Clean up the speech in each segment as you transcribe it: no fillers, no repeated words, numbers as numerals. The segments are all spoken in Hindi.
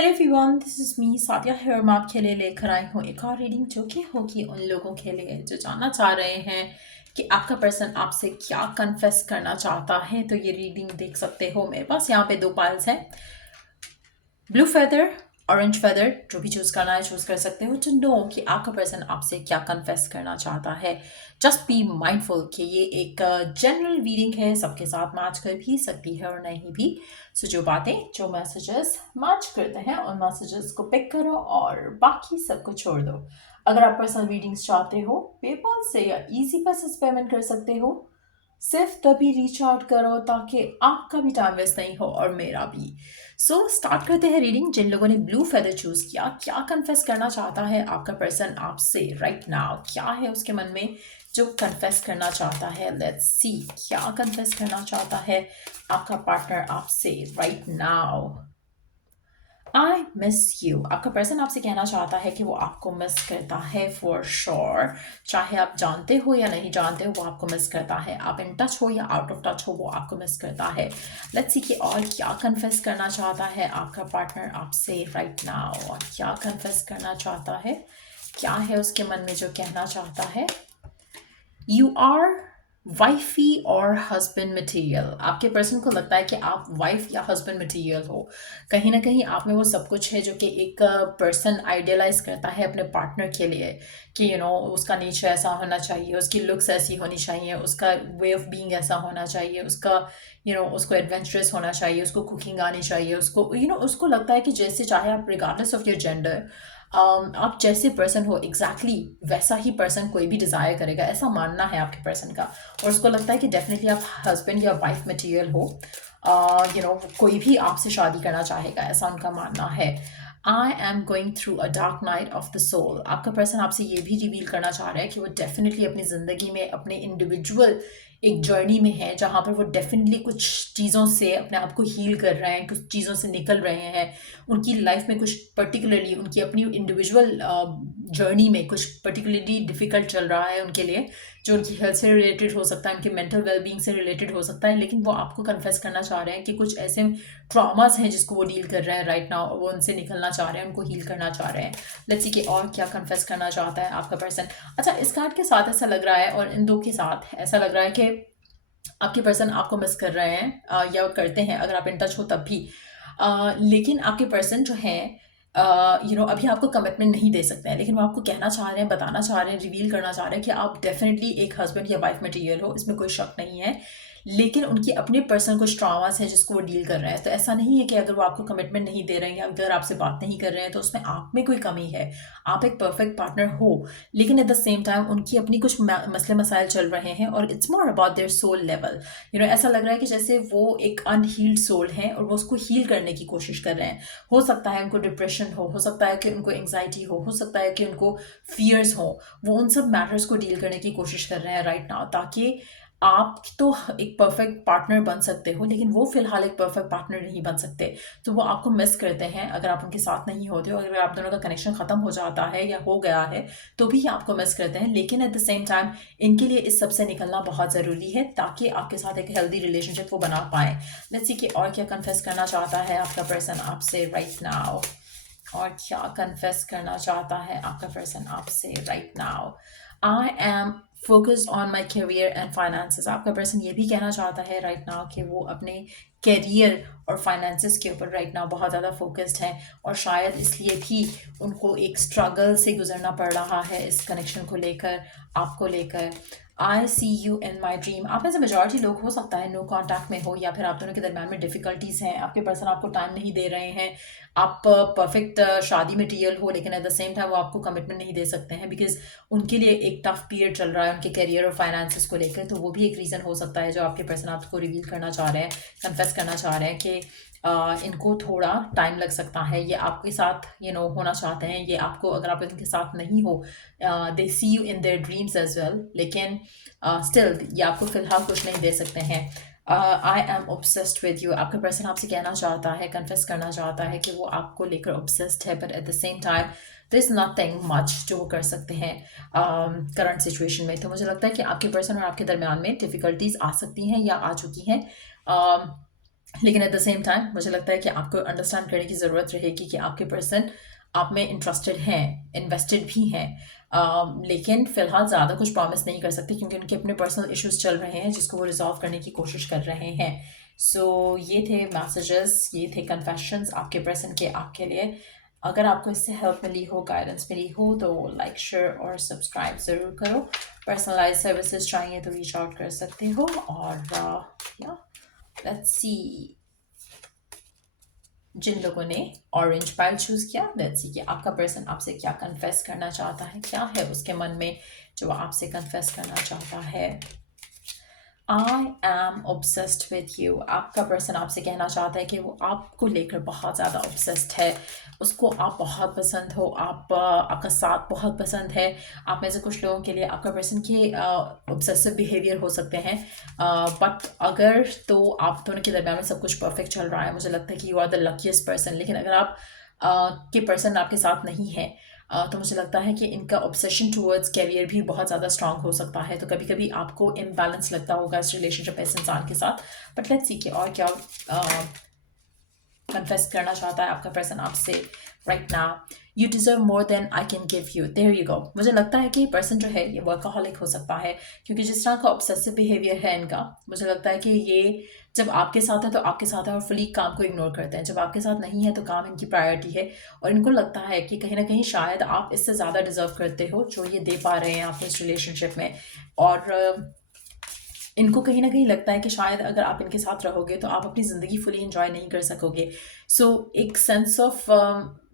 Hello everyone, this is me Sadia है। मैं आपके लिए लेकर आई हूँ एक और रीडिंग जो कि होगी उन लोगों के लिए जो जानना चाह रहे हैं कि आपका पर्सन आपसे क्या कन्फेस करना चाहता है। तो ये रीडिंग देख सकते हो। मेरे पास यहाँ पे दो पाइल्स हैं, ब्लू फेदर, ऑरेंज फेदर। जो भी चूज करना है चूज कर सकते हो टू नो कि आपका पर्सन आपसे क्या कन्फेस करना चाहता है। जस्ट बी माइंडफुल कि ये एक जनरल रीडिंग है, सबके साथ मैच कर भी सकती है और नहीं भी। सो जो बातें जो मैसेजेस मैच करते हैं उन मैसेजेस को पिक करो और बाकी सबको छोड़ दो। अगर आप पर्सनल रीडिंग्स चाहते हो पेपल से या इजी पैसेज पेमेंट कर सकते हो। सिर्फ तभी रीच आउट करो ताकि आपका भी टाइम वेस्ट नहीं हो और मेरा भी। सो स्टार्ट करते हैं रीडिंग। जिन लोगों ने ब्लू फेदर चूज किया, क्या कन्फेस करना चाहता है आपका पर्सन आपसे राइट नाउ? क्या है उसके मन में जो कन्फेस करना चाहता है? लेट्स सी क्या कन्फेस करना चाहता है आपका पार्टनर आपसे right now. I miss you. आपका पर्सन आपसे कहना चाहता है कि वो आपको मिस करता है फॉर श्योर। चाहे आप जानते हो या नहीं जानते हो, वो आपको मिस करता है। आप इन टच हो या आउट ऑफ टच हो, वो आपको मिस करता है। लेट्स सी कि और क्या कन्फेस करना चाहता है आपका पार्टनर आपसे राइट नाउ। और क्या कन्फेस करना चाहता है, क्या है उसके मन में जो कहना चाहता है। यू आर वाइफी और हस्बैंड मटेरियल। आपके पर्सन को लगता है कि आप वाइफ या हस्बैंड मटेरियल हो। कहीं ना कहीं आप में वो सब कुछ है जो कि एक पर्सन आइडियलाइज करता है अपने पार्टनर के लिए कि उसका नेचर ऐसा होना चाहिए, उसकी लुक्स ऐसी होनी चाहिए, उसका वे ऑफ बीइंग ऐसा होना चाहिए, उसका उसको एडवेंचरस होना चाहिए, उसको कुकिंग आनी चाहिए, उसको उसको लगता है कि जैसे चाहे आप रिगार्डलेस ऑफ योर जेंडर, आप जैसे पर्सन हो एग्जैक्टली वैसा ही पर्सन कोई भी डिज़ायर करेगा, ऐसा मानना है आपके पर्सन का। और उसको लगता है कि डेफिनेटली आप हस्बैंड या वाइफ मटेरियल हो। कोई भी आपसे शादी करना चाहेगा, ऐसा उनका मानना है। I am going through a dark night of the soul. आपका पर्सन आपसे ये भी रिवील करना चाह रहा है कि वो डेफिनेटली अपनी ज़िंदगी में अपने इंडिविजुअल एक जर्नी में है जहाँ पर वो डेफिनेटली कुछ चीज़ों से अपने आप को हील कर रहे हैं, कुछ चीज़ों से निकल रहे हैं। उनकी लाइफ में कुछ पर्टिकुलरली उनकी अपनी इंडिविजुअल जर्नी में कुछ पर्टिकुलरली डिफ़िकल्ट चल रहा है उनके लिए, जो उनकी हेल्थ से रिलेटेड हो सकता है, उनके मेंटल वेलबींग से रिलेटेड हो सकता है। लेकिन वो आपको कन्फेस करना चाह रहे हैं कि कुछ ऐसे ट्रॉमास हैं जिसको वो डील कर रहे हैं राइट नाउ, वो उनसे निकलना चाह रहे हैं, उनको हील करना चाह रहे हैं। लेट्स सी कि और क्या कन्फेस करना चाहता है आपका पर्सन। अच्छा, इस कार्ड के साथ ऐसा लग रहा है और इन दो के साथ ऐसा लग रहा है कि आपके पर्सन आपको मिस कर रहे हैं, या करते हैं अगर आप इन टच हो तब भी। लेकिन आपके पर्सन जो हैं अभी आपको कमिटमेंट नहीं दे सकते हैं, लेकिन वो आपको कहना चाह रहे हैं, बताना चाह रहे हैं, रिवील करना चाह रहे हैं कि आप डेफिनेटली एक हस्बैंड या वाइफ मटेरियल हो, इसमें कोई शक नहीं है। लेकिन उनकी अपने पर्सनल कुछ ट्रॉमास हैं जिसको वो डील कर रहे हैं। तो ऐसा नहीं है कि अगर वो आपको कमिटमेंट नहीं दे रहे हैं या अगर आपसे बात नहीं कर रहे हैं तो उसमें आप में कोई कमी है। आप एक परफेक्ट पार्टनर हो, लेकिन एट द सेम टाइम उनकी अपनी कुछ मसले मसाइल चल रहे हैं और it's more about their soul level. ऐसा लग रहा है कि जैसे वो एक अनहील्ड सोल है और वो उसको हील करने की कोशिश कर रहे हैं। हो सकता है उनको डिप्रेशन हो सकता है कि उनको एंग्जाइटी हो सकता है कि उनको फियर्स हो। वो उन सब मैटर्स को डील करने की कोशिश कर रहे हैं राइट नाउ, ताकि आप तो एक परफेक्ट पार्टनर बन सकते हो लेकिन वो फिलहाल एक परफेक्ट पार्टनर नहीं बन सकते। तो वो आपको मिस करते हैं अगर आप उनके साथ नहीं होते हो, अगर आप दोनों का कनेक्शन ख़त्म हो जाता है या हो गया है तो भी आपको मिस करते हैं। लेकिन एट द सेम टाइम इनके लिए इस सब से निकलना बहुत ज़रूरी है ताकि आपके साथ एक हेल्दी रिलेशनशिप वो बना पाएँ। लेट्स सी कि और क्या कन्फेस करना चाहता है आपका पर्सन आपसे राइट नाउ। और क्या कन्फेस करना चाहता है आपका पर्सन आपसे right now. I am focused on my career and finances. आपका पर्सन ये भी कहना चाहता है राइट नाउ कि वो अपने करियर और फाइनेंसेस के ऊपर राइट नाउ बहुत ज़्यादा फोकस्ड है और शायद इसलिए भी उनको एक स्ट्रगल से गुजरना पड़ रहा है इस कनेक्शन को लेकर, आपको लेकर। आई सी यू इन माई ड्रीम। आप में से मेजॉरिटी लोग हो सकता है नो कॉन्टैक्ट में हो या फिर आप दोनों के दरम्यान में डिफिकल्टीज हैं, आपके पर्सन आपको टाइम नहीं दे रहे हैं, आप परफेक्ट शादी मटीरियल हो लेकिन एट द सेम टाइम वो आपको कमिटमेंट नहीं दे सकते हैं बिकॉज उनके लिए एक टफ पीरियड चल रहा है उनके करियर और फाइनेंसेस को लेकर। तो वो भी एक रीज़न हो सकता है जो आपके पर्सन आपको रिवील करना चाह रहे हैं, कन्फेस करना चाह रहे हैं कि इनको थोड़ा टाइम लग सकता है। ये आपके साथ होना चाहते हैं, ये आपको अगर आप इनके साथ नहीं हो, they see you in their dreams as well, लेकिन स्टिल ये आपको फिलहाल कुछ नहीं दे सकते हैं। I am obsessed with you. आपका पर्सन आपसे कहना चाहता है, कन्फेस करना चाहता है कि वो आपको लेकर ऑब्सेस्ड है, but at the same time there is nothing much जो वो कर सकते हैं करंट सिचुएशन में। तो मुझे लगता है कि आपके पर्सन और आपके दरमियान में डिफ़िकल्टीज आ सकती हैं या आ चुकी हैं। लेकिन एट द सेम टाइम मुझे लगता है कि आपको अंडरस्टैंड करने की ज़रूरत रहेगी कि आपके पर्सन आप में इंटरेस्टेड हैं, इन्वेस्टेड भी हैं, लेकिन फ़िलहाल ज़्यादा कुछ प्रॉमिस नहीं कर सकते क्योंकि उनके अपने पर्सनल इश्यूज चल रहे हैं जिसको वो रिजॉल्व करने की कोशिश कर रहे हैं। सो ये थे मैसेजेस, ये थे कन्फेशंस आपके पर्सन के आपके लिए। अगर आपको इससे हेल्प मिली हो, गाइडेंस मिली हो, तो लाइक, शेयर और सब्सक्राइब ज़रूर करो। पर्सनलाइज सर्विसेज चाहिए तो रीच आउट कर सकते हो। और या लेट्स सी, जिन लोगों ने ऑरेंज पाइल चूज किया, लेट्स सी कि आपका पर्सन आपसे क्या कन्फेस करना चाहता है, क्या है उसके मन में जो वो आपसे कन्फेस करना चाहता है। I am obsessed with you. आपका पर्सन आपसे कहना चाहता है कि वो आपको लेकर बहुत ज़्यादा ऑब्सेस्ड है, उसको आप बहुत पसंद हो, आपका साथ बहुत पसंद है। आप में से कुछ लोगों के लिए आपका पर्सन के ऑब्सेसिव बिहेवियर हो सकते हैं, बट अगर तो आप दोनों के दरम्यान में सब कुछ परफेक्ट चल रहा है, मुझे लगता है कि you are the luckiest person. लेकिन अगर आप के पर्सन आपके साथ नहीं है, तो मुझे लगता है कि इनका ऑब्सेशन टूवर्ड्स कैरियर भी बहुत ज़्यादा स्ट्रांग हो सकता है। तो कभी कभी आपको इम्बैलेंस लगता होगा इस रिलेशनशिप इस इंसान के साथ, बट लेट्स सी कि और क्या कन्फेस करना चाहता है आपका पर्सन आपसे right now. You deserve more than I can give you, there you go. मुझे लगता है कि पर्सन जो है ये वर्कaholic हो सकता है क्योंकि जिस तरह का ऑब्सेसिव बिहेवियर है इनका, मुझे लगता है कि ये जब आपके साथ है तो आपके साथ है और फुली काम को इग्नोर करते हैं। जब आपके साथ नहीं है तो काम इनकी प्रायोरिटी है और इनको लगता है कि कहीं ना कहीं शायद आप इससे ज़्यादा डिजर्व करते हो जो ये दे पा रहे हैं आपको इस रिलेशनशिप में। और इनको कहीं ना कहीं लगता है कि शायद अगर आप इनके साथ रहोगे तो आप अपनी ज़िंदगी फुली इंजॉय नहीं कर सकोगे। सो एक sense of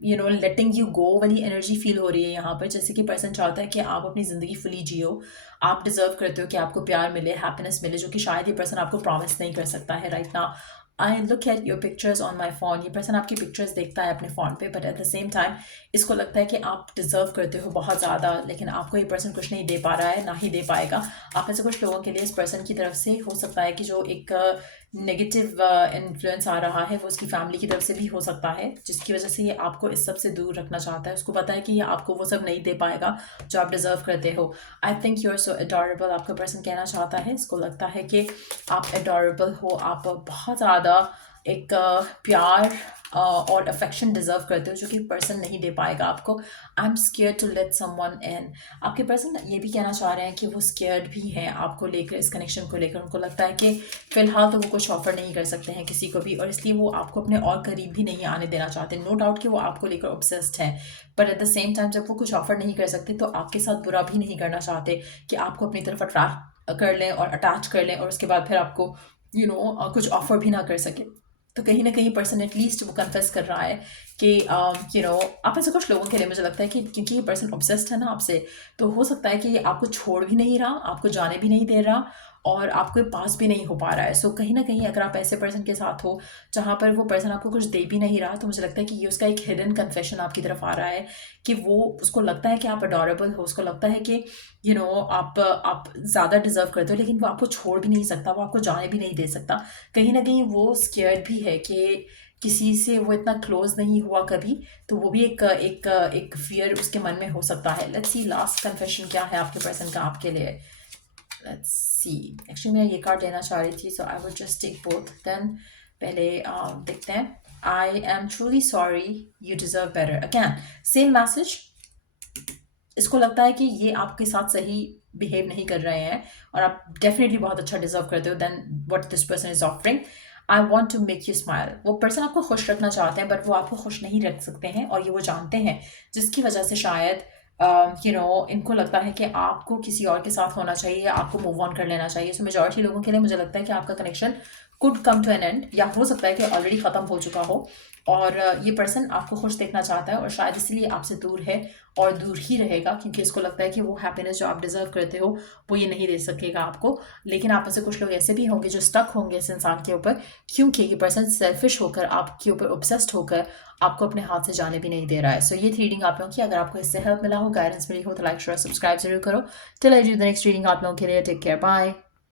letting you go वाली एनर्जी फील हो रही है यहाँ पर, जैसे कि पर्सन चाहता है कि आप अपनी ज़िंदगी फुली जियो। आप डिजर्व करते हो कि आपको प्यार मिले, हैप्पीनेस मिले, जो कि शायद ये पर्सन आपको प्रॉमिस नहीं कर सकता है right now. I look at your pictures on my phone. ये पर्सन आपकी पिक्चर्स देखता है अपने फ़ोन पे, but at the same time इसको लगता है कि आप डिजर्व करते हो बहुत ज़्यादा, लेकिन आपको ये पर्सन कुछ नहीं दे पा रहा है, ना ही दे पाएगा। आप में से कुछ लोगों के लिए इस पर्सन की तरफ से हो सकता है कि जो एक नेगेटिव इन्फ्लुएंस आ रहा है वो उसकी फैमिली की तरफ से भी हो सकता है, जिसकी वजह से ये आपको इस सब से दूर रखना चाहता है। उसको पता है कि ये आपको वो सब नहीं दे पाएगा जो आप डिजर्व करते हो। I think you are so adorable, आपका पर्सन कहना चाहता है। इसको लगता है कि आप अडोरेबल हो, आप बहुत ज़्यादा एक प्यार और अफेक्शन डिजर्व करते हो जो कि पर्सन नहीं दे पाएगा आपको। I am scared to let someone in. आपके पर्सन ये भी कहना चाह रहे हैं कि वो स्केयर्ड भी हैं आपको लेकर, इस कनेक्शन को लेकर। उनको लगता है कि फ़िलहाल तो वो कुछ ऑफर नहीं कर सकते हैं किसी को भी, और इसलिए वो आपको अपने और करीब भी नहीं आने देना चाहते। नो डाउट कि वो आपको लेकर ऑब्सेस्ड हैं, पर एट द सेम टाइम जब वो कुछ ऑफर नहीं कर सकते तो आपके साथ बुरा भी नहीं करना चाहते कि आपको अपनी तरफ अट्रैक्ट कर लें और अटैच कर लें और उसके बाद फिर आपको कुछ ऑफर भी ना कर सके। तो कहीं ना कहीं पर्सन एटलीस्ट वो कन्फेस कर रहा है कि आप ऐसे कुछ लोगों के लिए मुझे लगता है कि क्योंकि ये पर्सन ऑब्सेस्ड है ना आपसे, तो हो सकता है कि ये आपको छोड़ भी नहीं रहा, आपको जाने भी नहीं दे रहा और आपके पास भी नहीं हो पा रहा है। सो कहीं ना कहीं अगर आप ऐसे पर्सन के साथ हो जहाँ पर वो पर्सन आपको कुछ दे भी नहीं रहा, तो मुझे लगता है कि ये उसका एक हिडन कन्फेशन आपकी तरफ आ रहा है कि वो उसको लगता है कि आप अडोरेबल हो, उसको लगता है कि आप ज़्यादा डिजर्व करते हो, लेकिन वो आपको छोड़ भी नहीं सकता, वो आपको जाने भी नहीं दे सकता। कहीं ना कहीं वो स्केयर्ड भी है कि किसी से वो इतना क्लोज नहीं हुआ कभी, तो वो भी एक फियर उसके मन में हो सकता है। लेट्स सी लास्ट कन्फेशन क्या है आपके पर्सन का आपके लिए। लेट्स सी, एक्चुअली मैं ये कार्ड लेना चाह रही थी, so I would just take both. Then पहले देखते हैं। I am truly sorry, you deserve better. Again same message. इसको लगता है कि ये आपके साथ सही बिहेव नहीं कर रहे हैं और आप डेफिनेटली बहुत अच्छा डिजर्व करते हो then what this person is offering. I want to make you smile. वो पर्सन आपको खुश रखना चाहते हैं बट वो आपको खुश नहीं रख सकते हैं और ये वो जानते हैं, जिसकी वजह से शायद इनको लगता है कि आपको किसी और के साथ होना चाहिए या आपको मूव ऑन कर लेना चाहिए। सो मेजॉरिटी लोगों के लिए मुझे लगता है कि आपका connection could come to an end, या हो सकता है कि ऑलरेडी ख़त्म हो चुका हो और ये पर्सन आपको खुश देखना चाहता है और शायद इसलिए आपसे दूर है और दूर ही रहेगा क्योंकि इसको लगता है कि वो हैप्पीनेस जो आप डिजर्व करते हो वो ये नहीं दे सकेगा आपको। लेकिन आप में से कुछ लोग ऐसे भी होंगे जो स्टक होंगे इस इंसान के ऊपर, क्योंकि ये पर्सन सेल्फिश होकर आपके ऊपर ऑब्सेस्ड होकर आपको अपने हाथ से जाने भी नहीं दे रहा है। सो ये थी रीडिंग आप लोगों की। अगर आपको इससे हेल्प मिला हो, गाइडेंस मिली हो, तो लाइक शेयर सब्सक्राइब जरूर करो। Till I do the next reading आप लोगों के लिए टेक केयर, बाय।